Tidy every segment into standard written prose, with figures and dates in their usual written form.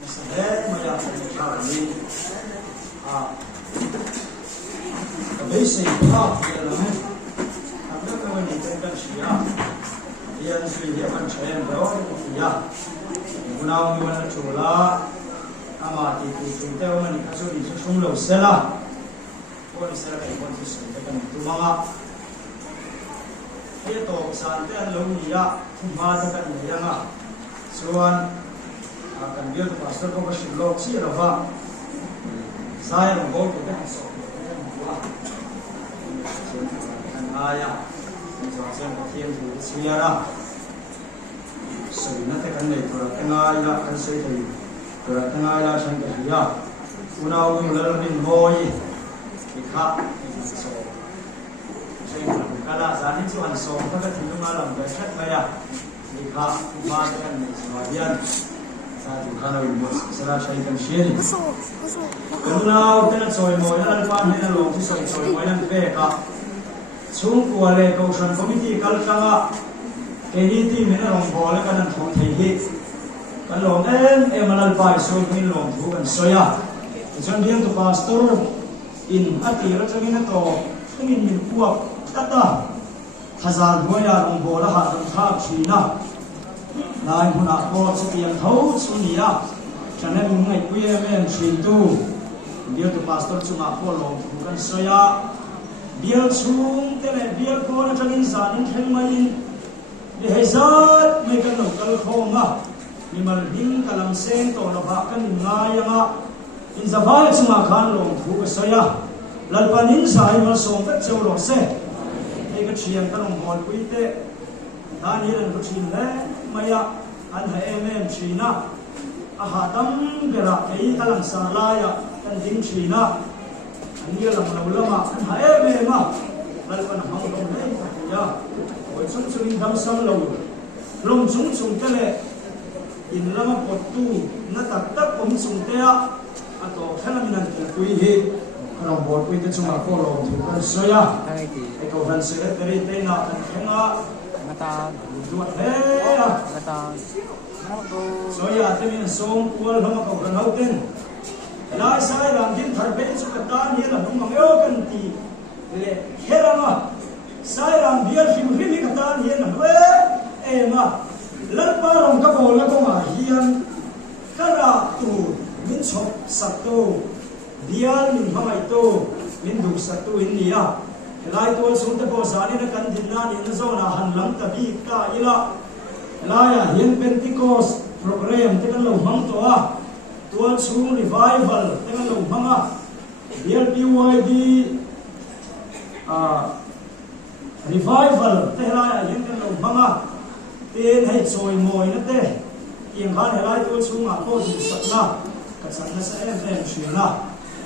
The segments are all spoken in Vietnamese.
Masih maya kami basic dia lah apa kau ni tentang siapa dia sudah kan saya bawa ya guna mana coba ama itu kita orang ni kasu ni semua salah kau ni salah kan kau tu kan tu mama dia tu santai lalu dia mata kan dia ngah soan akan dia tu pasal kau masih blok sih rafa saya mau kita masuk ayah saya mau kian tu siara sebina tekan ni tu tengah ayah kan saya tu tengah ayah saya tu ya unau mulai bin boy ikha so saya kalau saat ini tuan so kita tinggal malam bercak saya ikha mana kan ni sebagian saat itu kalau ibu saya kan share unau tenan soy mo yang pan ni lalu soy mo yang beka chung kuale kausan committee kalkanga KDT mina rong bola kanan thong thei kan long malal pai so min long thu kan soya jon diam to pastor in ati ra changina to min min puak tata hazar boya rong bola ha rong tha china lai huna ko chiang thau chunia chana min ngai puye men chin tu diam to pastor chunga ko long thu kan soya biar chung tele biar ko na changin zanin theng mai ni hezat me kan no kal khoma ni mal ding kalam sen to no ba kan ngaya in zavai chunga khan long thu ka soya lalpanin sai mal som ta cheu lo se e ka chiang kan hol puite ta ni ran ko chin le maya an ha em china a ha dam bera ei kalang sa la ya kan ding china dia lama kan hae ma balkan hang dong nei ya oi chung chung dam sam lo long chung chung tele in lama potu na tak tak om chung te a ato khana minan te kui hi ram bor kui te chung a ko lo thu kan soya e ko han se te te na kan khenga mata duat he mata soya te min som kual hama ko kan hauten lai sai ram din thar be chu ka ta ni la hum ngeo kan ti le herama sai ram biar him him ka ta ni na we e ma lan pa ram ka bol la ko ma hian kara tu min chok sakto biar min hamai to min du sakto in nia lai to sum te bo zani na kan din na ni na zo na han lam ta bi ka ila lai ya hian pentecost program te kan lo mang to a tuan chung revival dengan lo mama biar BYD revival tehla yang kan lo mama ten hai choi moi na te yang khan helai tuan chung a ko di satna ka satna sa em shina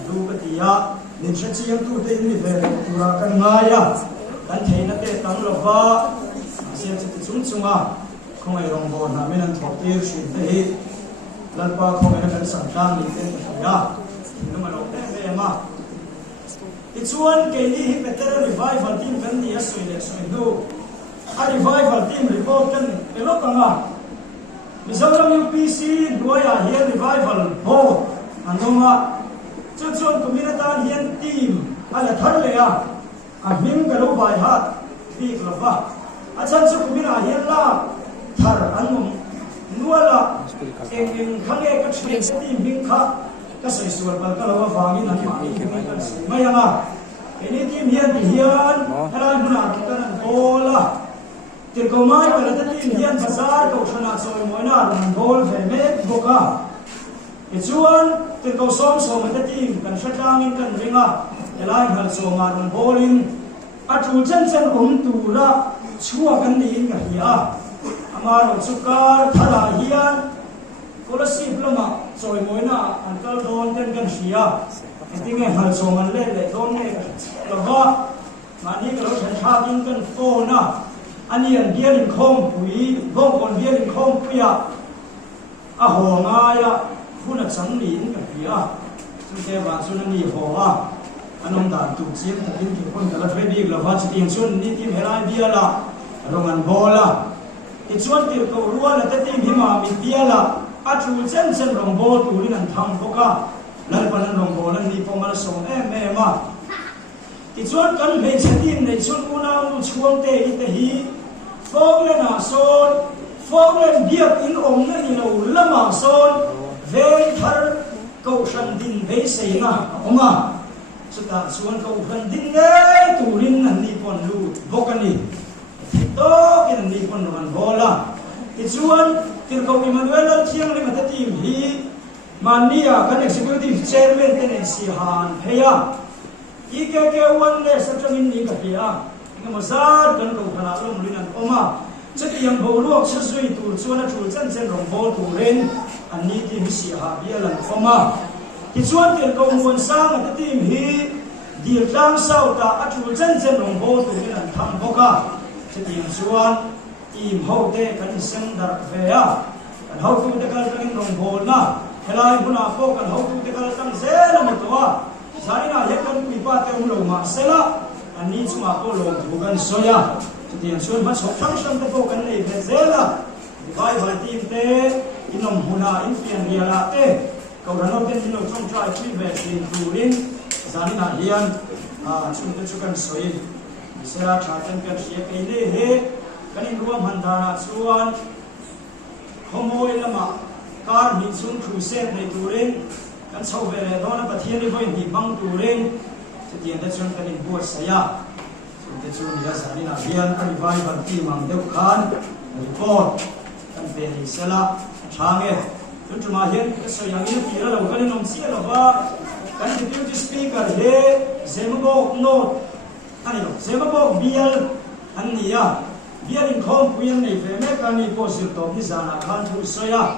du ka tia nin chachi yang tu te ni ve tura kan ngaya kan theina te tang lo ba sia chi chung chunga khong ai rong bo na menan thok te shin te hi lan pa khong ai kan sang tang ni te ya no ma lo te ma ti chuan ke ni hi better revival team kan ni asoi le soi no a revival team report kan elo kanga Mizoram UPC duaya here revival ho anoma chuan community hian team ala thar le a him ka lo bai hat bi klova a chan chu community hian la thar anum nuala eng khange ka thrin team bing kha ka sai sual bal ka lawa wangin an ma mayanga ini team hian halan buna kita nan bola tin ko mai bala ta team hian bazar ko thana soi moina ran bol ve me boka chuan tin ko som ta team kan shatangin kan ringa elai hal so ma ran bolin atu chen tu ra chua kan ni in ga hiya amaro chukar thara hian kolasi ploma soi moina ankal don ten kan hiya tinge hal so man le don ne ka ba mani ka lo than tha din kan phone ani an biarin khom pui bom kon biarin khom puya a ho nga ya phuna chang ni in ka hiya chu te ba chu ni ho a anom dan tu chim ta din ki kon kala thai bi la va chi ting chun ni tim helai bia la rongan bola ti chuan ti ko ruwa la te tim hi ma mi bia la a chu chen chen rong bo tu rin an thang boka lal panan rong bo nan ni pomal som ma ti chuan kan me chatin nei chun una u chuang te i te hi fog le na son fog le biak in om na ni lo lama son ve thar câu sanh din ve sei na oma chuta chuan câu sanh din nei tu rin an ni pon lu bokani to kin ni pon ran bola ti chuan tir ko Emmanuel thiang le mata team hi mania kan executive chairman ten si han pheya ke one le satangin ni ka pia ngamazar kan ko khana lom linan oma chati yang bo luak sa sui tu chuan a thul chan chen rong bol tu ren an ni ti si ha bia lan oma ti chuan tir ko mun sang ata team hi dil tang sau ta a thul chan chen rong bol tu ren an thang boka chati yang chuan im ho te kan sem dar ve a kan ho tu te kal tang rong bol na helai huna po kan ho tu te kal tang zela mo to Sarina yakan pipa te ulo ma sela ani chuma ko lo bugan soya tian suan ma sok thang sang te ko kan nei ve zela vai vai tim te inom huna in pian riala te ko rano ten ino chong try chi ve tin turin sarina hian chung te chukan soi sela tha ten kan sia ke le he kanin ruam handana chuan homoi lama kar ni chung thu se nei turin kan sau về là đó là bát thiên đi với nhị băng tu lên thì tiền đã chọn cái niệm buốt saya chúng ta chọn đi ra sản đi làm viên anh vai bằng tim bằng đều khan report kan về đi xe la trang nghe chúng ta hiện cái số yang ini kira là cái nông sĩ là ba kan deputy speaker he zembo note anh hiểu zembo bial anh nhỉ bial in không quyền này về mấy cái này positive top đi ra là khan thu saya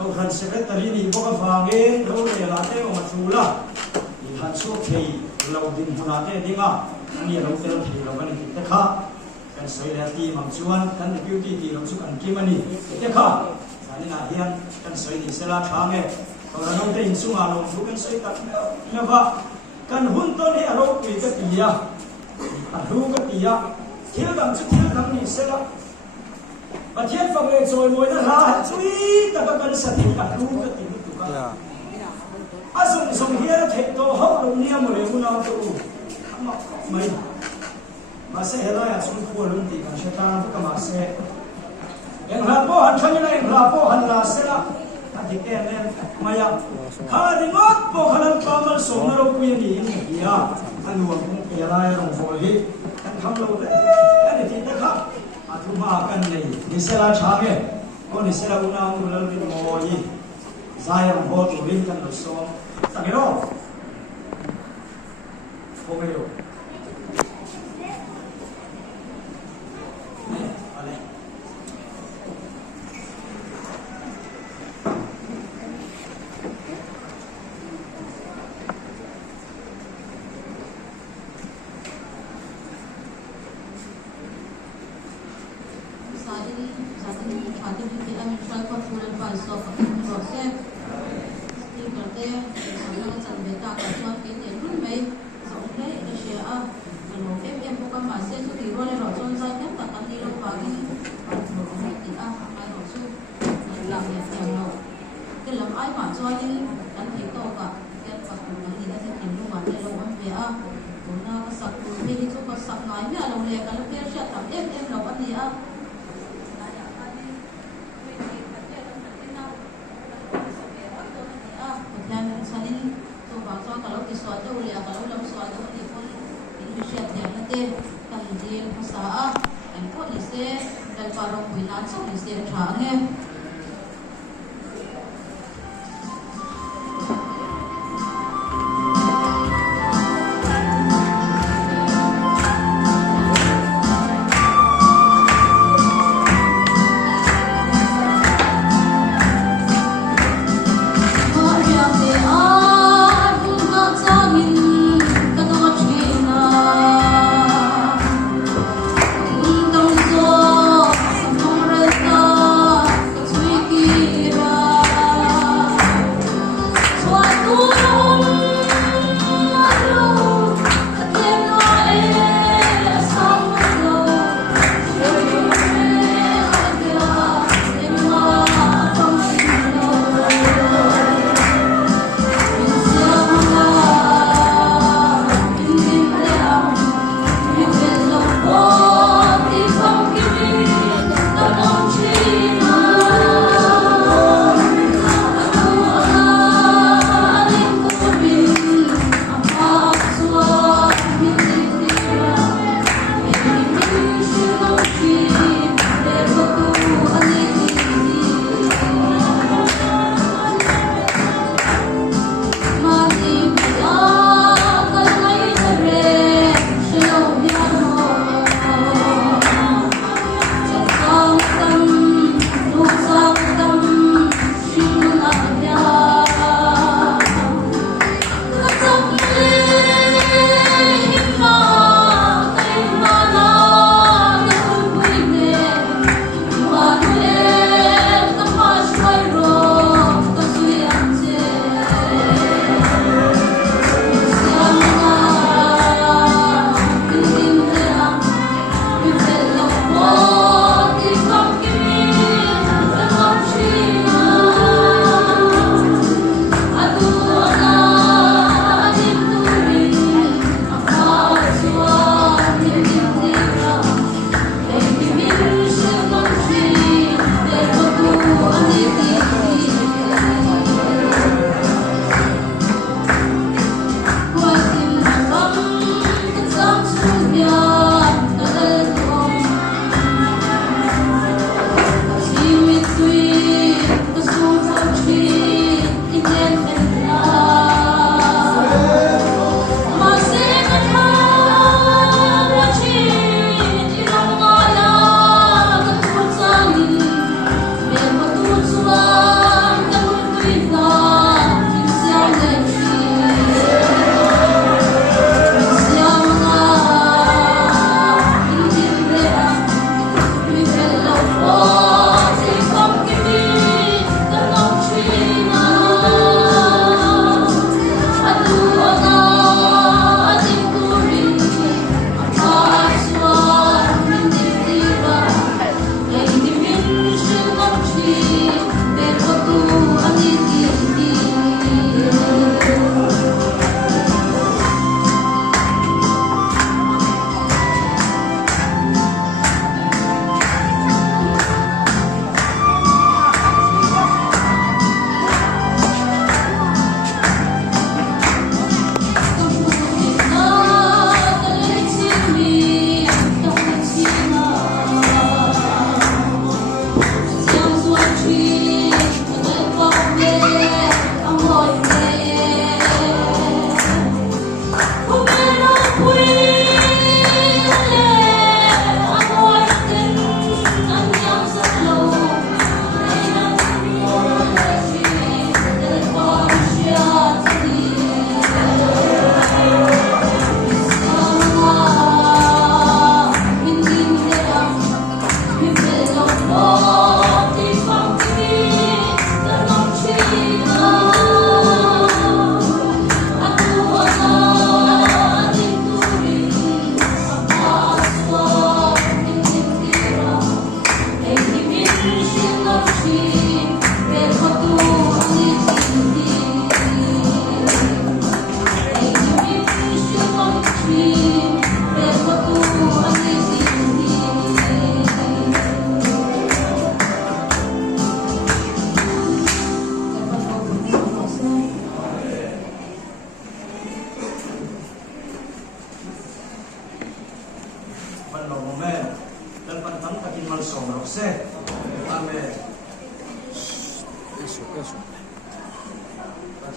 câu thần secretary ni boka fange lo le la te o chula ni han so thei lo din huna te dinga ani lo te thei lo bani te kha kan soi la ti mam chuan kan deputy ti lo chu kan kimani te kha sani na hian kan soi ni sela thange ko ra no te in sunga lo chu kan soi tak na ba kan hun to ni aro pi ka ti ya a hu ka ti ya thil dam ni sela bát thiên phật lệ rồi mồi nó ra chui ta các con sát hình cả luôn cái tiếng tụ cả dùng dùng here thế to hốc đồng nia mồi cũng nào tụ mấy mà sẽ hết rồi xuống khu luôn thì cả sẽ ta tất cả mà sẽ em là po hành thân này em là po hành là sẽ là ta chỉ kèm lên mà ya khá đi ngót po hành làm mà sống nó đâu quen gì vậy à anh luồng cũng kia lại đồng phổi hết anh không lâu đấy anh thì ta khác Atuma kan nei nisela chage ko nisela una ulal bin moi zayam ho tu bin kan so sakero pomero ale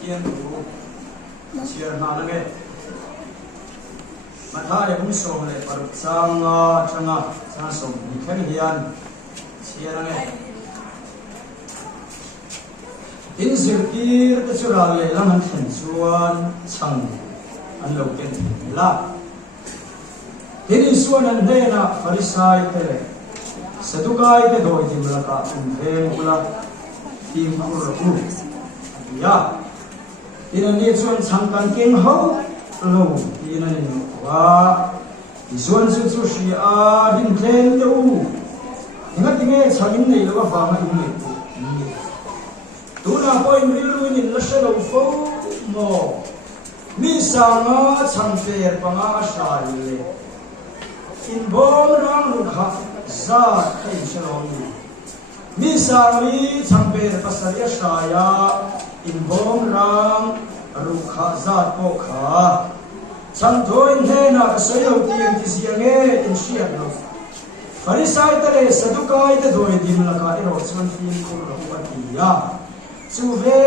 kiên đủ chia mà nó nghe mà thay cũng sòng này phải sang sang sòng thì khen hiền chia nó nghe in sự kia ta cho ra về làm anh thành xuân chẳng anh lâu kiến là in xuân anh đây là Pharisai thế Sadukai te doi tim la ka ve mula tim kur ku ya ina ni chuan changkan king ho lo ina ni wa isuan su su shi a din tlen te u inga tinge changin nei lo ba ma in ni tu na point ri in la shalo fo mo mi sa nga chang pe pa nga sha le in bom rang lu kha za kai shalom mi sami champe pasaria shaya in bom ram rukha za po kha cham thoin he na soyo tiang ti siange in shiat no Pharisai tare Sadukai te doi dim la ka ero chuan film khur ro pati ya chu ve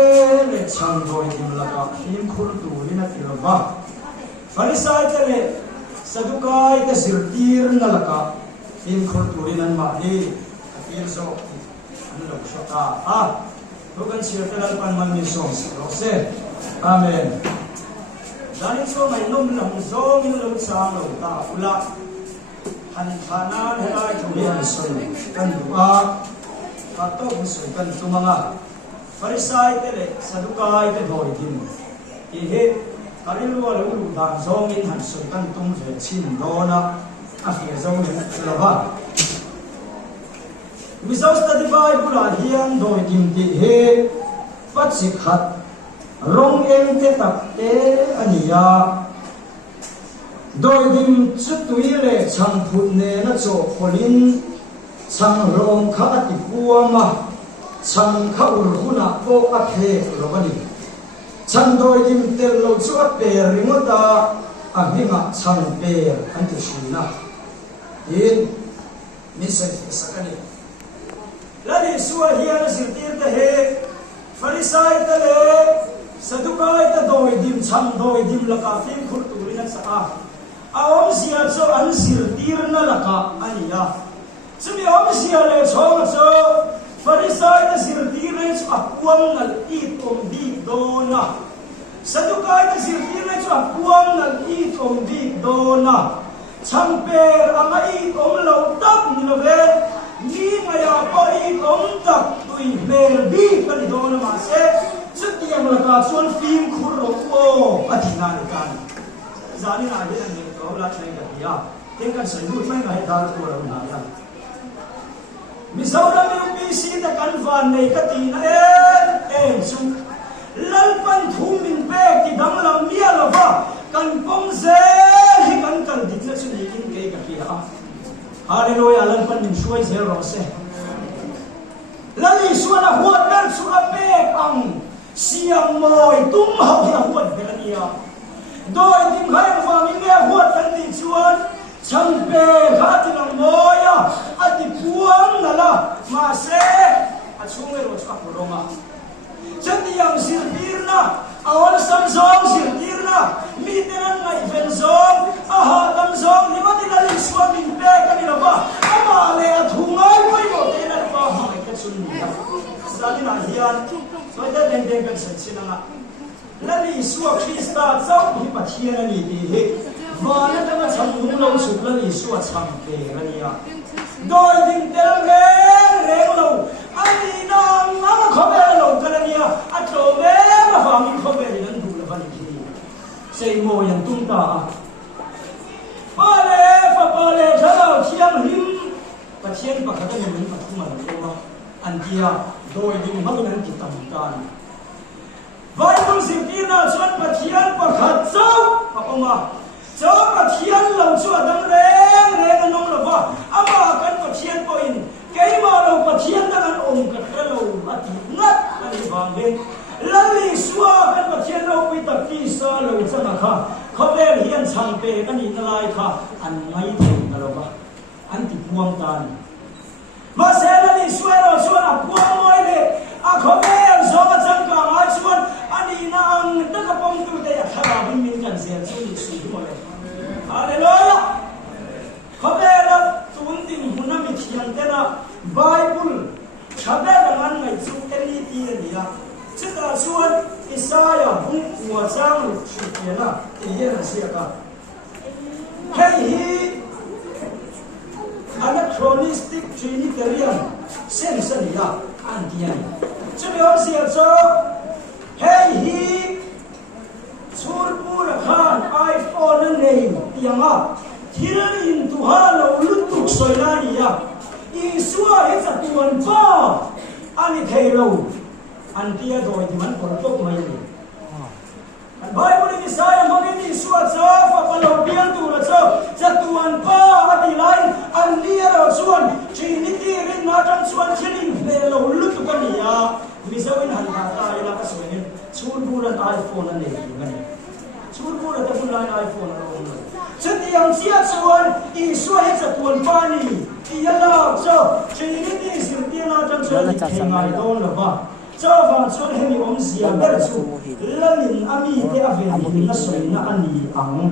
le cham doi dim la ka film khur tu lina tirwa Pharisai tare Sadukai te sirtir na la ka in khur turin an ma hi apir so an lo shota logan sirtal pan man ni so se amen dan so mai nom lam zo min lo cha lo ta ula han thana helai thu han so kan duwa ka to bu so kan tumanga Pharisai te le Sadukai te doi dim i he karilu lo lu da zo min han so kan tum je chin do na afia zong ni lava misaus ta divai pura hian doi kim ti he patsi khat rong em te tak te ania doi dim chutui le chang phut ne na cho kholin chang rong kha ati puama chang kha ur huna po a the robani chang doi dim tel lo chu a pe ringota a hinga chang pe an ti shina in misai sakani lari suwa hian sirtir te he Pharisai te le Sadukai te doi dim cham doi dim laka film khur turin sa a om sia cho an sirtir na laka ania chumi om sia le chong cho Pharisai te sirtir le chu apuam nal I tom di dona Sadukai te sirtir le chu apuam nal I tom di dona champer amai om lo tap ni no ve ni maya po I om tak tui mer bi kan do na ma se chutiam la ka chuan film khur ro ko athina ni kan zani na ye ni to la thlai ka ya ten kan sai bu thlai ka dal ko ro na ya mi saura mi bi si ta kan van nei ka ti na en chu lal pan thum min pe ki dang lam mia la va kan pom se hi kan kan dit na chu ni kin ke ka ki ha hallelujah lan pan min shuai se ro se lali suana huat dan su ape ang siam moi tum hau hi huat belania doi dim khai wa mi me huat kan ni chuan chang pe kha ti lang moya ati puang na la ma se a chung ro chu ko ronga chati yang sir birna awal sam zong sir birna mi tenan ngai ven zong aha tam zong ni ma tin ali swamin pe kan ni ba ama le thungai koi mo te na ba ha ka chun ni sa din a hian so da den den kan sa chinanga lali suwa krista zau hi pathian ani ti he wa na ta cham nu lo chu lali suwa cham pe rania doi din tel re lo ani na na khobe lo kalania a to me ma fa mi khobe ni nan du la ban ki sei mo yang tung ta pale thalo thiam him pathian pa khata ni min pathuma lo an kia doi din ma nan ki tam tan vai tung sim ina chuan pathian pa khat chau pa oma chau pathian lo chu dang re nong lo wa ama kan pathian po in cái mà đâu có thiên ta ăn ôm cả cái lâu mà thì ngất là đi vàng lên lali xua cái mà thiên lâu bị tập đi sa lâu chân là kha không lẽ hiện chẳng về cái gì nó lại kha ăn ngay thùng là đâu ba ăn thì buông tan mà sẽ lali xua là buông môi lên à không lẽ do mà chân cả ai xuân anh đi na Isaiah bung mua trang lu chi na ti yen sia ka hei hi anachronistic trinitarian sense ya antian chumi on sia cho hei hi surpur khan iPhone nei tianga thil in tu ha lo lutuk soilani ya isua he cha tuan pa ani theilo antia doi di man por tok mai ni an Bible ni Isaiah mangeni isua cha fa palo pian tu la cha tuan pa ati lai an lia ro chuan trinity rin na tan chuan thilin ve lo lutuk ani ya misawin han ka ta ila ka soinin churburan iPhone ani ngani churburan ta fulan iPhone ro chati yang sia chuan isua he cha tuan pa ni yala so trinity sim ti na tan chuan thengai don la ba cho và cho hemi om sia ber chu lamin ami te aven na soi na ani ang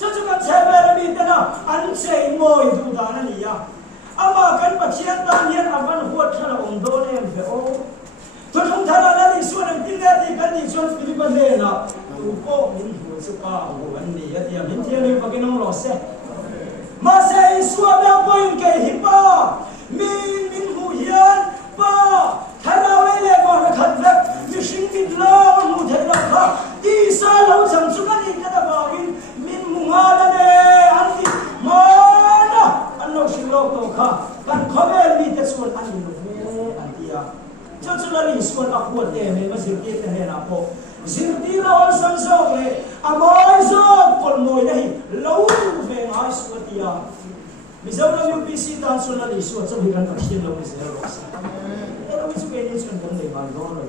cho kan chaber mi te na an sei moi du da na ni ya ama kan pathian tan hian avan huat thara om do ne ve o to thong thara na ni suan tin le ti kan ni chuan filipan le na tu ko min hu chu pa ho an ni ya ti min te le pa ke nong lo se ma sei suan na point ke hi pa min hu hian pa thara we le ma na khat vek mi sing min lo mu the na kha ti sa lo chang chu kan ni ka da ba min mu nga da ne an ti ma na an lo sing lo to kha kan khobe mi te suan an ni lo an ti ya cho chu la ni suan a huat e me ma zir ti te he na po zir ti la on san zo le a moi zo kon moi nei lo ve ngai suan ti ya Mizaw na UPC tanso na liso at sabi kan aksyon na mizaw rosa. Pero miso kayo niyo siya kung may magdolo.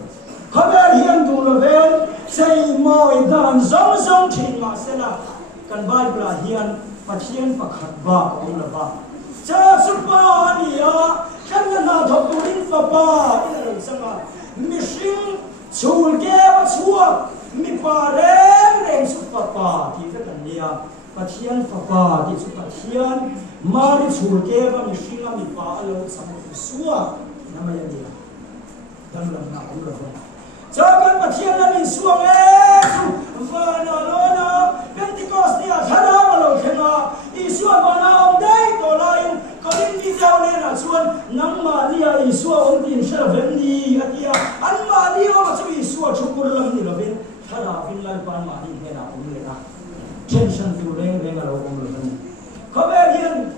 Haber hiyang dulavel sa imo idan zong chin masela kan Bible hiyan pathian pakhatba kung na ba. Sa supa niya kan na thokturin pa pa ina sama mishing chulge wa chuak mi pareng supa pa ti ka niya pathian papa ti chu pathian mari chulke ba mi shinga mi pa alo samu suwa namaya dia dan lam na umra ba jagan pathian na min suwa chu va na lo na pentecost dia thara lo khema isua ba na om dai to lain kodin ni jaw le na chuan nang ma lia isua om tin shara ven ni atia an ma lia ma chu isua chukur lam ni lo ben thara bin lan pan ma ni he na um le na tension tu reng alo om lo ni khober hian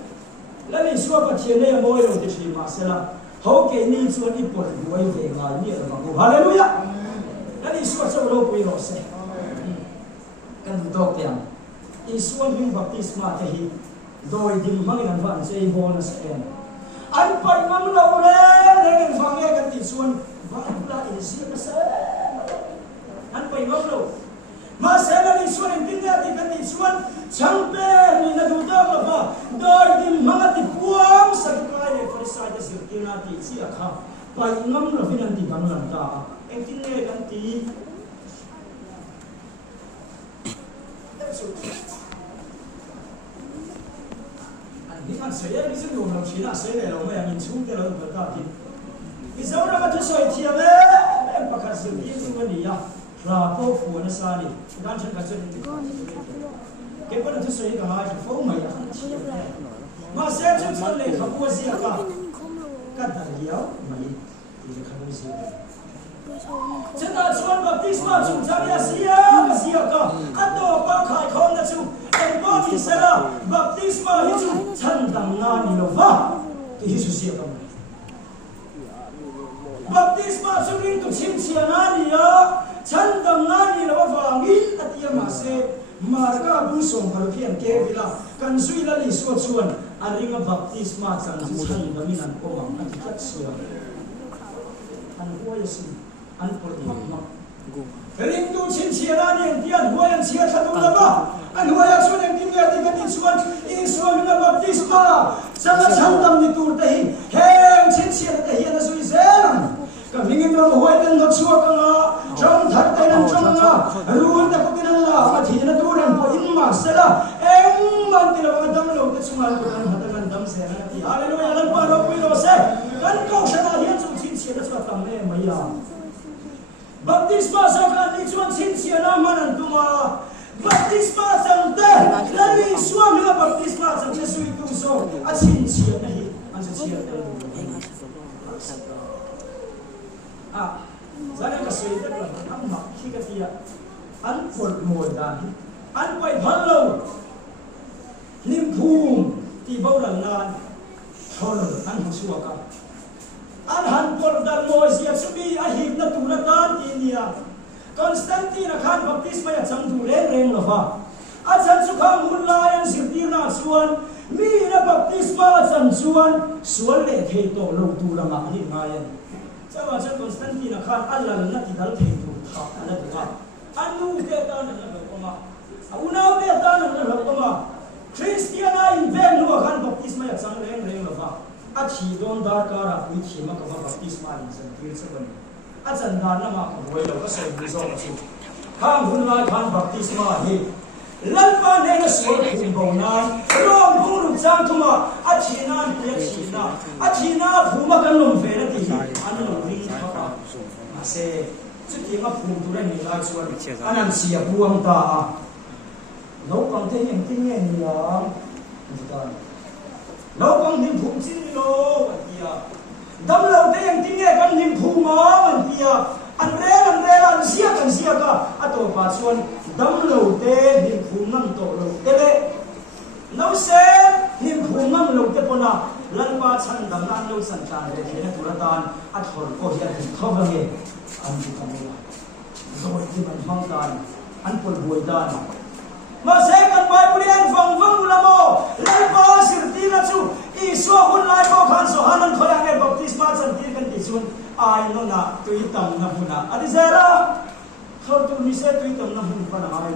lani suwa pathian ne moi lo ti shi ma sela ho ke ni chuan i por duai ve nga ni la ko hallelujah lani suwa so lo pui lo se kan dok tiang i suwa him baptisma te hi doi dim mangin an van sei bonus en an pai ngam lo le reng phang ye kan ti chuan va la in si ka sa an pai ngam lo ma sela ni suan tin ya ti kan ti chuan champe ni na du da ba doi dim manga ti puam sa kai le farisai da sir ti na ti chi akha pai ngam lo finan ti bang lan ta en tin ne kan ti an ni kan se ya ni se lo chi na se le lo me an chung te lo ba ta ti i zo na ma tu soi ti ame en pa ka se ti chu ni ya ra po fu na sa ni kan chen ka chen ti ke pa tu soi ka ha fo mai ya ma se chu chu le kha bu si ka ka da ya mai ti kha bu si chen da chuan baptisma chu chang ya sia ka ato pa khai khon na chu en po ni sa la baptisma hi chu chan dang na ni lo va ti hi su sia ka baptisma chu rin tu chim chia na ni ya chan dang na ni lo va ngin atia ma se marka bu som par phian ke vila kan sui la li so chuan aringa baptisma chan chu chan da min an ko mang an kat sia an ho ya si an por di ma ring tu chin chia na ni tian ho yan chia tha tu la ba an ho ya chuan em tim ya ti kan ti chuan i so na baptisma chan dam ni tur te hi hem chin chia te hi na sui zen ka mingin ro hoi ten no chuak nga trong thar te nan trong nga ruun ta ko kinan la ma thi na tu ran po in ma sela em man ti lo dam lo te chungal ko tan hatan dam se na ti hallelujah lan pa ro pi ro se kan ko sha na hian chu chin chia na chuak tam Hallelujah. Baptisma sa kanituan sinsiya naman ang tuma. Baptisma sa te. Lali suam nga baptisma sa Jesu ituso. At sinsiya na hit. Ang sinsiya na Zana kasih itu ang makhi katiya. An pol mo dahil. An pa'y halaw. Limpum. Tibaw lang na. Hol. An hasuwa ka. An hanpol dal mo siya subi ahib na tulatan niya. Konstantin akan baptisma ya sang reng lova. At san sukang hulayan sirtir na suan. Mi na baptisma at san suan. Suan le keto lo tulang ahib ngayon. Sama sa Konstantin akan Allah na tidal keto. Ala tuka. Anu keta na nagpama. Unaw keta na nagpama. Kristiyana invent no akan baptisma ya sang reng lova. At hidon darkara kuit hima kama baptisma in santir sa bani. At sandar na makabuhay daw kasi gusto kasi. Kang hunay kan baptisma hi. Lalpa na na suwag kumbaunan. Rong burong sang tuma. At hinan kuya hina. At hina pumakan nung vena tihi. Ano nung rin ka. Kasi suti nga pumutulan nila suwag. Anang siya buwang taa. Nau kang tingin niya. Nau kang himpumsin nilo. Dam lau te yang tinggi kan himpuma mantia. Andrela kan siya ka. Ato pasuan dam lau te himpumang to lau tele. Nau se himpumang lau te pona. Lalpa chan dam na lau santan re kena turatan at hor ko hiya thobage anju kamula. Zoi ti man mangtan anpol buidan. Masekan Bible fang ulamo lalpa sirtina chu iso hun lai ko khan so hanan khoya nge baptisma chan ti kan ti sun ai no na tuitam na huna adi zera thor tu mi se tuitam na hun pa na ai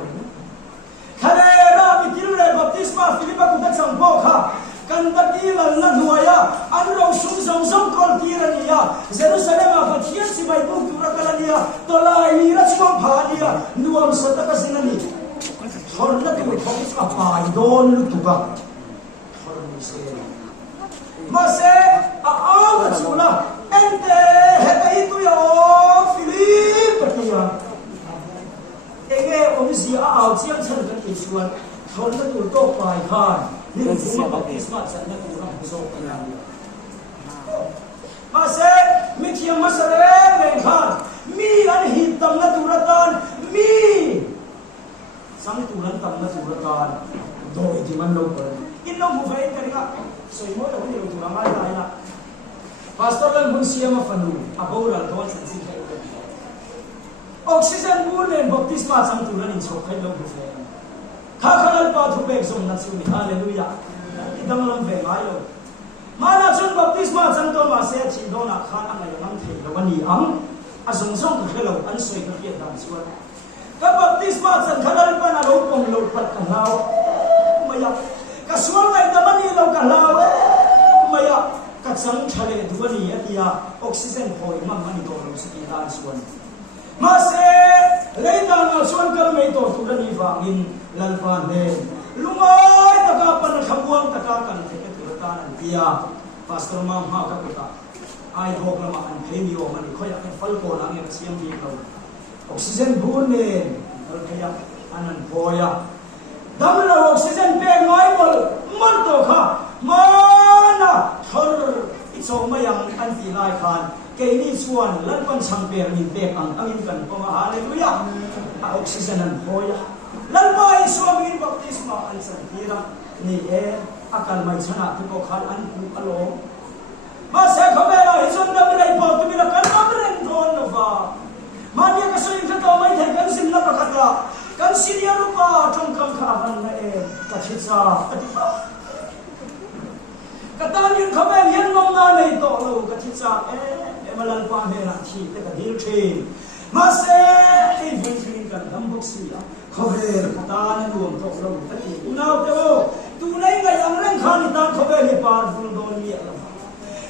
khare ra mi tirule baptisma filipa ku tak sang bo kha kan bati lan na nuaya an ro sum sum kol tirania Jerusalem a pathian si bai bu tura kalania tolai ra chwa phania nuam sataka sinani Thor na tu thong apa idon lu tuka thor mi se mase a chula ente heta itu ya Philip patia ege omisi a chiang chan kan isuan thor na tu to pai khan ni kuma baptisma chan na tu ram so kan mase mi thiam masare men khan mi an hitam na turatan mi sang tulan tam na suratan do iti man lo per inno bu fai karika so imo lo ni lo tulang ai ai na pastor lan bun siya ma fanu abora do san sin kai oxygen bun len baptisma sang tulan in so kai lo bu fai kha khalal pa thu pek som na suni hallelujah idam lam ve mayo mana chun baptisma sang to ma se chi do na khan ang ai mang thei lo ni ang asong song ka lo an soi ka kiat dam suan Baptisma san khalal pa na lo pong lo pat kalaw maya kaswal ay damani lo kalaw maya katsang chale duani atia oxygen hoi mang mani do lo sikitan suan mase leita na suan kal mai to turani wangin lalpan ne lumai taka pan khabuang taka kan te turatan dia pastor mam ha ka kita ai hok lama an phemio mani khoya kan fal ko lang ya siam di ko oxygen bune kaya anan boya damla oxygen pe ngai mol to kha mana thor iso mayang anti lai khan ke ni suan lan pan sang per min te ang angin kan ko hallelujah oxygen an boya lan mai suam in baptisma an san tira ni akal mai chana tu ko khan an ku alo masa khamera hison da mai po tu mi kan amren don nova Mania kasoy ka to may kan sin na pakata kan sinya rupa tong kam khahan na kachitsa katan khaben yan nom na nei to lo kachitsa malal pa me na chi te ka dil thi mase ei vin kan dambok siya khaber katan nuam to lo tati unaw te o tu nei ngai ang reng khan ta khaber ni par ful don ni ala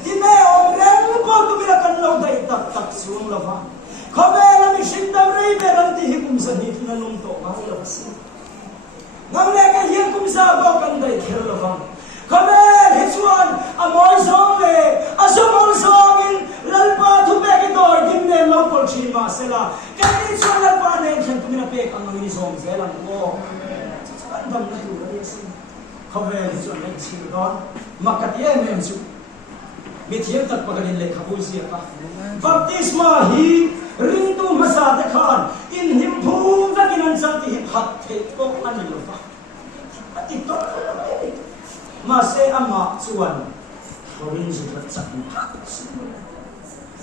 dine o reng po tu mi kan lo dai tak suang la fa Khabela mi shindam rei beranti hikum sani tunanum to mahula basi. Ngamle ka hiyan kum sa go kandai khelo bang. Khabel hisuan amoy song le asomol song in lalpa thupe ki dor dimne mà sẽ là cái đi cho là ba nên chẳng tụi mình pe ang ngini som sẽ là ngo anh đâm nó tụ đấy xin không về thì chuyện này chịu đó mà cái tiếng em chịuมีเทียมตัดปกติเลยขบุยเสียปะบัพติศมาฮีริงตุมาซาเตคานอินหิมพูนักินันสันติหิพัดเทตกอันนี้หรอปะติดตกมาเสอามาส่วนเขาวินสุดจักร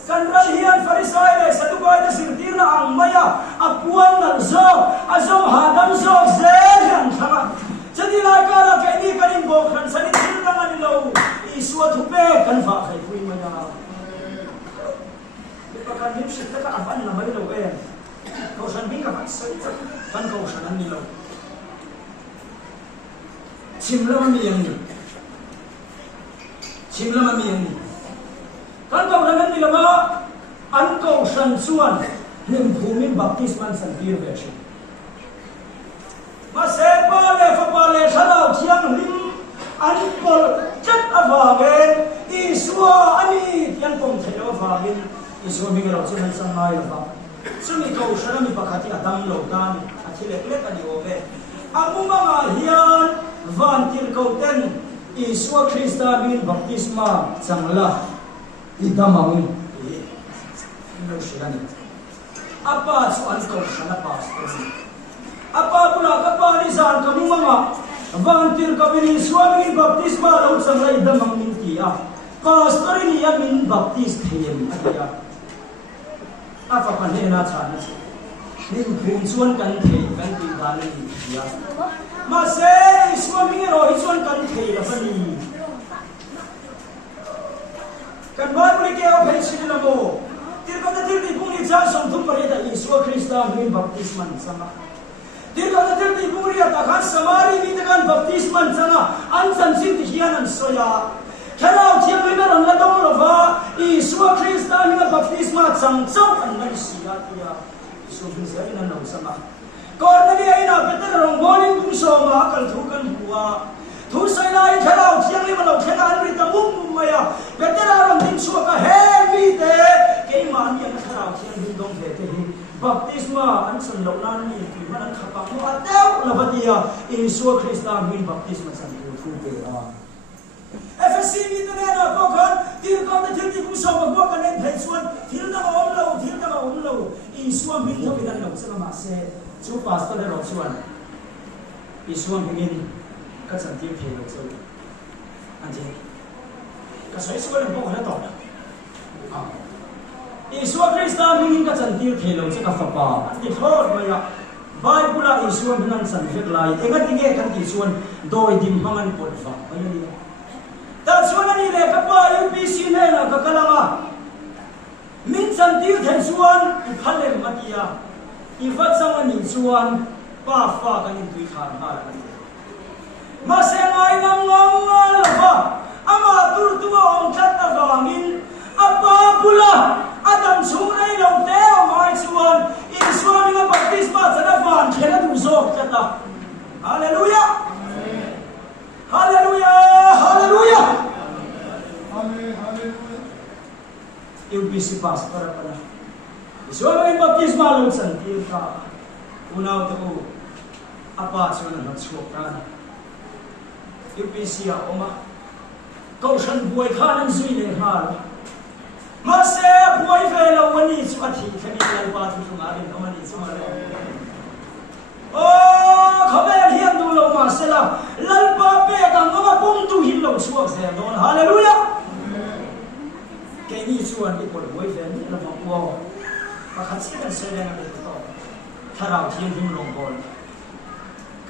กันรัลเฮียนฟาริสัยเลยสัตุบายได้สิ่งที่น่าอังไม่อะอักวนนั่นโซ่อาโซ่หาดัมโซ่เสียงทั้งนั้นจะดีลายการละแค่นี้กันอินโบกันสันนิษฐานกันนี่เราอีสวดทุเป้กันฝากให้คุยมาดาวประการยิ้มสิทธิ์ก็อับอันละไม่เราเองเขาฉันมีกับมันสิกันเขาฉันนั่นนี่เราชิมแล้วมันมีอย่างนี้ชิมแล้วมันมีอย่างนี้กันเขาฉันนั่นนี่เราว่าอันเขาฉันส่วนหนึ่งภูมิบัพติศมันสันติเวชมาเสพาเลฟปาเลชะลาวเทียงลิมอันกอลจัดอวาเกนอิสวาอันนี้ยันปงเทอวาเกนอิสวามีเราจะนั่งสังไงล่ะครับซึ่งมีเขาฉันมีปกติอดัมโลกานีอาทิเล็กเล็กอันนี้โอเวอามุมาเฮียนวันที่เขาเต้นอิสวาคริสต์บินบัพติศมาสังละอิดามาวินเราเชื่อนี่อาปาส่วนเขาฉันอาปาสapa pula kaparisan kamu mga vantir kabini suami baptisma laut sangai damang mintia pastor ini ya min baptis thayem atia apa panena chana nim phum chuan kan thei kan ti dan ni ya ma se suami ro hi chuan kan thei la bani kan ba puli ke o phei sin la mo tir ka tir ti puni cha som thum pare da Isu Krista min baptisman sama dia kata terti buria takkan samari ni dengan baptisman sana ansan sinti hianan soya kalau dia benar anda tahu lava Isu Krista dengan baptisma sangcau anda sia dia Isu Krista ini anda sama korna dia ina betul orang boleh pun sama akal tukan buah tu saya lain kalau dia ni malau kita anda tamum maya betul orang tin suaka heavy deh keiman dia kalau dia hindong betul baptisma an san lo nan ni ki man khapang mo ateu labatia Isu Krista min baptisma san thu pe a FSC ni na na ko kan tir ko na tir ti ku so ba kan en thai suan thil na om lo Isu min tho bidan lo sa ma se chu pastor ro suan Isu min ka san ti phe lo so anje ka sai suan bo ka to a Isu Krista mingin ka chantil thelo che ka fapa ti thod maya Bible Isu minan san vek lai enga tinge kan ti suan doi dim mangan pot fa ayani ta suan ani le ka pa UPC ne na ka kalama min chantil then suan i phale matia i vat samani suan pa fa kan in tui khan ha ma se ngai ngam ngal fa ama tur tu ong chat na wangin apa pula Adam sungai long teo mai suan Isu dengan baptisma sana van kena tu zok kata haleluya haleluya haleluya amen haleluya eu bisi pastor apa Isu dengan baptisma long santir ka unau tu apa suan nak suap kan eu bisi ya oma kau san buai khanan zui le har Masa buai vela wani suati kami lai batu sumarin amani sumarin. Oh, kau lihat dulu masalah lalpa pe kang kau pun tu hilau suak saya don haleluya. Kini suan di pol buai vela ni lalpa buah. Pakat siapa saya yang ada itu? Tharau tiang him longgol.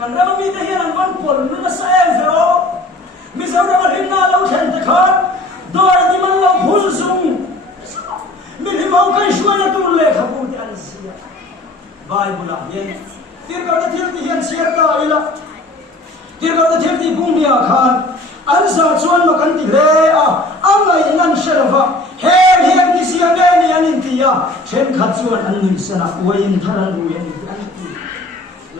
Kan ramai kita hilang pan pol mana saya velo. Misalnya orang hina lau cantikkan, dor di mana lau hulsung. Milih mau kan suara tu le kamu di Asia. Bible lah, ye. Tiada kata tiada yang siapa ila. Tiada kata tiada bumi akan. Ansa cuan makan tiada. Amai nan syarfa. Hei di siapa ni anin tiya. Chen kacauan anin sana. Wain tharan ruyan di anin.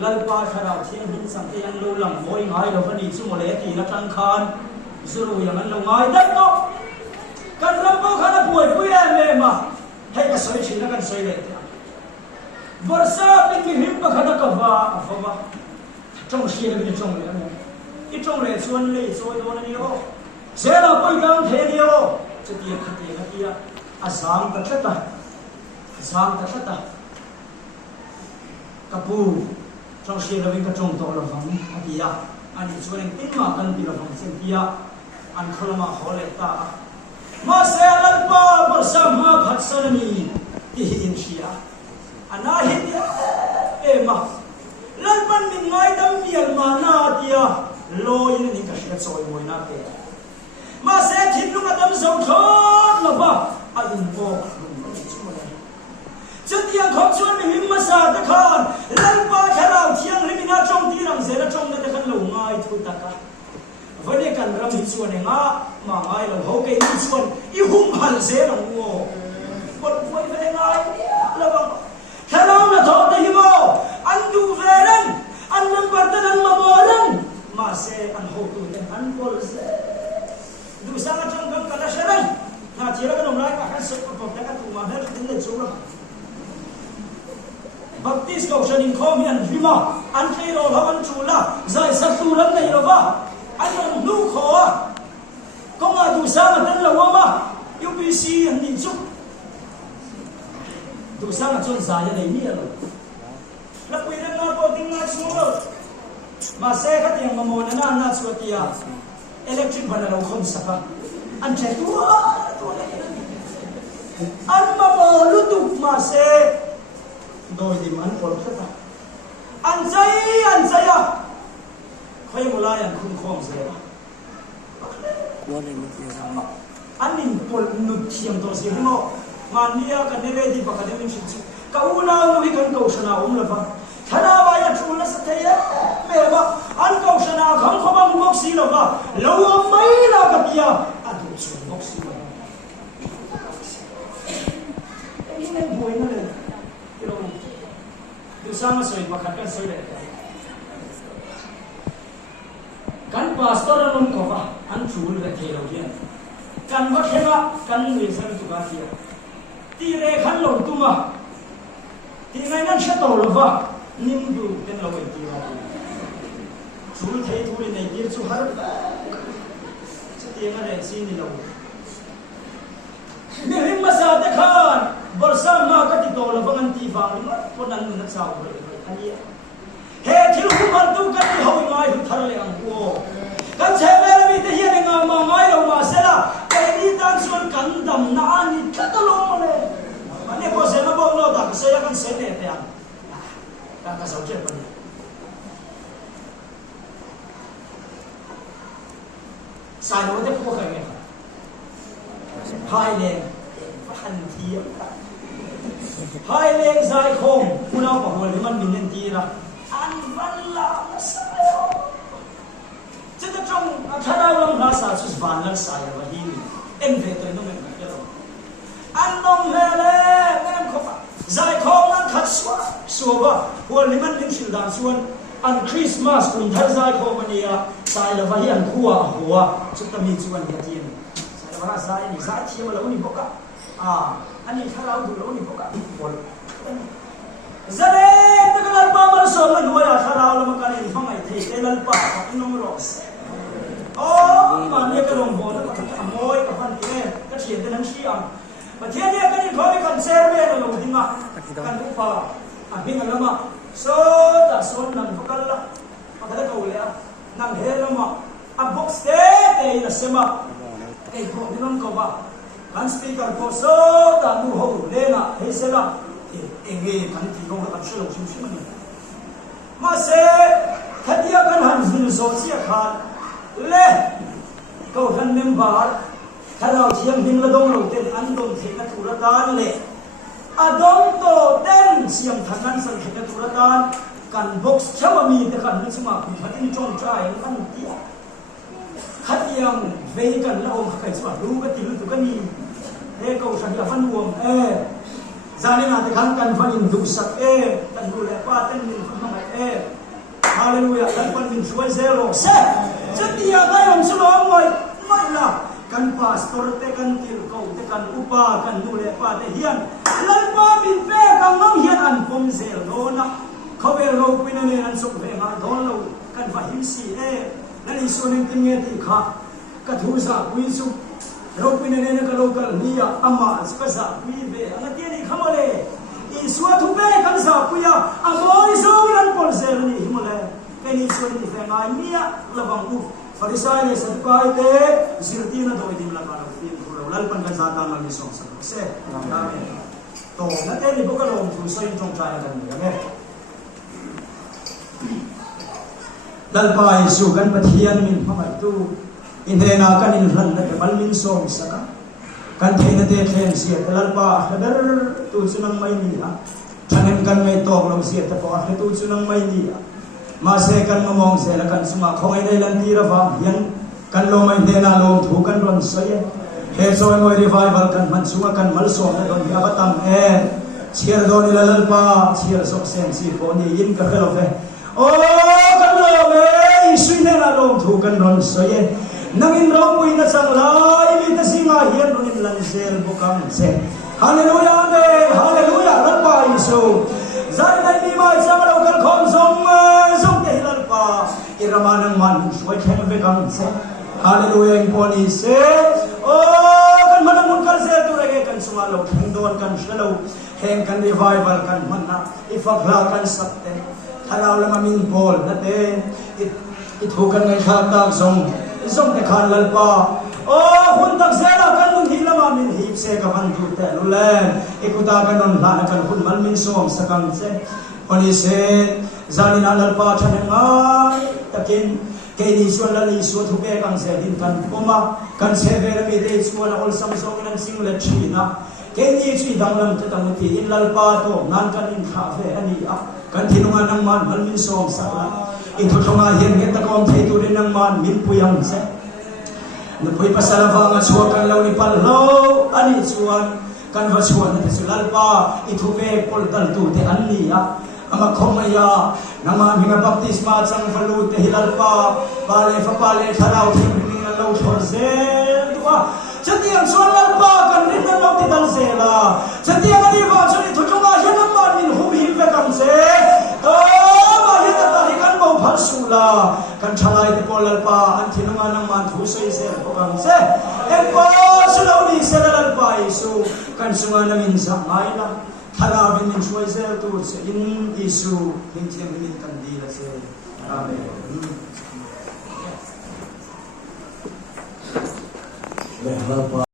Lalpa tharau tiang hin sampai yang lulang. Boy ngai lawan ni semua leki nak tangkan. Suruh yang an lungai dah tu. Kan rampo kana buai buai memang. Hei kasoi cina kan soi le. Versa pinggir pakada kava afava trong sia ni trong le ane I trong le chuan le soi don ani o sela poi dang the ni o chetia khatia asam ta thata kapu trong sia loving ka trong to lo phang atia ani chuan tin ma kan ti lo phang sen tia an kholma hole ta ma selal pa versa ma phatsanani ti in sia ana hitia ema lalpan min ngai dam mial mana tia loin ni ka shia choi moina te ma se thin lu adam zo thot lo ba a in bo chutiang khop chuan mi him ma sa ta khan lalpa tharau thiang rimina chong ti rang zera chong na te khan lo ngai thu ta ka vane kan ram hi chuan nga ma ngai lo ho ke ni chuan I hum hal zera ngo kon foi ve ngai la ba Tharau na thot hi mo an du veran an number tan mamoran ma se an ho tu den an pol se du sang chang kam kala sharai na thira ka nom lai ka kan se ko ta ka tu ma her din le chura baptist ko shanin khom yan hima an thei ro hawan chula zai sa tu ram nei ro ba an nu kho ko ma du sang tan lo ma UPC an din chu tu sang chon za ya nei ni lo la pui na ko ting na chu lo ma se kha tiang ma mo na chu tia electric ban lo khom sa ka an che tu le an ma mo lu tu ma se doi di man pol kha an zai ya khoi mo la yan khum khom se an nin pol nu thiam to se mo mania ka neve di pakadem shin chu ka una no hi kan ko shana la ba thana ba ya chula sa thaya me ba an ko shana kham khom am gok si la ba lo mai la ka pia adu chu gok si ba ni ne boy na le yo du sama soi ba khat kan soi le kan pastor an ko ba an chul ve the lo hian kan ba khema kan ni san tu ba hian ti re khan lo tu ma ti ngai nan sha to lo ba nim du ten lo ti ba chul thei thu ni nei dir chu har chu ti nga re si ni lo ni him ma sa te khan borsa ma ka ti to lo ba ngan ti ba ni ma ko nan na chau ro ani he thil hu mar tu ka ti hoi mai hu thar le ang ko kan che me la mi te hian nga ma mai lo ma se la kai ni tan chuan kan dam na ani ka to lo le ani ko se na bo lo ta se ya kan se ne te an ka sau chen pa ni sai no te ko ka nge hai le han ti hai le zai khom una pa hol man min nen ti ra an van la sa yo chứ cái trong thà đâu lòng ra sa chút van lăng sa ya hi em về tới nó mình cái đó anh nông về lên em không phải giải không ăn khát xua ba huân liman linh sinh đàn xuân ăn Christmas cùng thay giải không anh ya sai là vậy anh khua hùa chút tâm lý xuân cái tiền sai là vậy sai ni giải chiêu là uni boka anh đi thà đâu đủ là uni boka huân giờ đây tất cả các bạn mà sống mình nuôi à thà đâu là mà cái này không ai thấy cái lần pa anh nông rồi mà nghe cái đồng hồ nó có môi có phần kia cái chuyện cái năng siam mà thiên nhiên cái gì thôi cần xe về là lồng tin mà cần cũng phải biết là mà số đã số nằm có cái là mà cái cầu lẽ nằm hết là mà box thế là xem mà cái bộ thì nó có ba kan speaker ko số đã mua hồ lên là thế sẽ là thì nghe kan thì không là kan sử dụng sim mà sẽ cái gì kan hành dụng số chia khan le câu thân member thà nào chiang hình là đông đầu tiên anh đông thì nó thủ ra tan le đông to tên chiang thằng anh sang thì nó thủ ra tan cần box cháu mi thì cần nó chỉ mà bị phát in trong trai anh tiếc khát yang về cần là ông phải chịu đủ cái tiền tụi cái gì thế câu sang là phân uổng gia đình nào thì cần phân in đủ sạch cần đủ lẽ qua tên mình không phải hallelujah kan pan min suai zero se chetia kai om sulo ngoi ngoi la kan pastor te kan til ko te kan upa kan nu le pa te hian lan pa min pe kan ngam hian an po มเซลโนนะเขาเป็นเราเป็นอะไรนั่นสุขเวงาโดนเรากันว่าหิมสีนั่นอีส่วนหนึ่งที่เงี้ยที่ข้ากระทู้สาวิสุเราเป็นอะไรนั่นก็เรากันนี่อ่ะอามาสกัสาวิเวอันนั้นที่นี่ขโมยอีส่วนทุเบกันสาวิยาอาโมอิโซนันปอลเซลนี่หิมเลยเป็นอีส่วนที่เวงานี่อ่ะระวังอุฟาริสัยเนี่ยสัตว์ไปเตะสิรตีน่ะโดยที่มันละกันฟิลคุเราลัลปันกันซาตานมันมีสองสักเซ่อาเมนโตนั่นเองนี่พวกเราทุกสิ่งตรงใจกันนี่อาเมนดัลปายสู่กันปะเทียนมินพม่าตูอินเทนากันอินรันนั่นเป็นบัลมินโซมสักกันเทนเตเทนเสียดัลปาเฮดร์ตูสุนังไม่มีอ่ะฉันเห็นกันไม่ตกลงเสียแต่พอเฮตูสุนังไม่มีอ่ะมาเสกันมามองเสแล้วกันสมาคงไอ้ได้ลันทีระฟังยังกันลมไม่เทนาลมถูกกันร้อนเสียเฮโซยมวยรีไฟบัลกันมันสุมากันมัลโซมโดนยาบัตัมเชียร์โดนิลลัลปาเชียร์สกเซนซีโฟนี่ยินกันเข้าไปโอ้กันลมสุยเนนาลมถูกกันร้อนเสียนังอินร้องปุยนัสังลายมิตรสิงาเฮียนรุนิลันเซลบุกังเซฮาเลลูยาเมฮาเลลูยาลัลปาอิสุใจในมีมาสังเรากันคอนซงเกลัลปาอิรามานังมันช่วยแข่งเวกังเซฮาเลลูยาอินพอนิเซโอ้กันมันมุนกันเซตุเรเกกันสมาโลแข่งโดนกันเชลล์แข่งกันรีไวบัลกันมันนะอิฟักลากันสักเตถ้าเราละมามินโพลนั่นเองอิทุกันในข้าตากส่งในขันลัลปาโอ้คุณตักเซลกันมุนหิละมามินหิบเซกับมันดูแต่ลุแลอิกุตากันนนลานกันคุณมันมินส่งสักกันเซคนนี้เซจานินาลัลปาฉันยังไงตะกินเกณีส่วนละลีส่วนทุกเรื่องเสดินกันผมว่ากันเสเวรมีเดชส่วนอลสัมสงนันสิงเลชีนะเกณีชีดังลำจะตั้งที่อินลัลปาโตนันกันอินคาเฟอันนี้อ่ะกันที่นุ่งนังมันมันมินส่งสักละอินทุกช่วงอาเห็นเห็นตะกอมเทตุรินังมันมินปุยังเสนุพุยภาษาละฟังชัวกันเรานี่ปัลโลอันนี้ส่วนกันว่าส่วนนั่นคือลัลปาอิทุเวปอลตัลตูเตอันนี้อ่ะama khomaya nama hinga baptisma chang falu te hilalpa pale fa pale tharau thim ning lo thor se duwa chatiam suan lalpa kan rin na lo ti dal se la chatiam ani ba chuni thuchunga hianam man min hum him ve kam se to ma hita ta ri kan bo phal sula kan thalai te pol lalpa an thinunga nang man thu sei se ko kam se en ko sulawli se lalpa isu kan sunga nang in sa mai la Harapin minช่วยเซลตูเซอินอิสุหินเทียมหินกันดีละเซอาเมน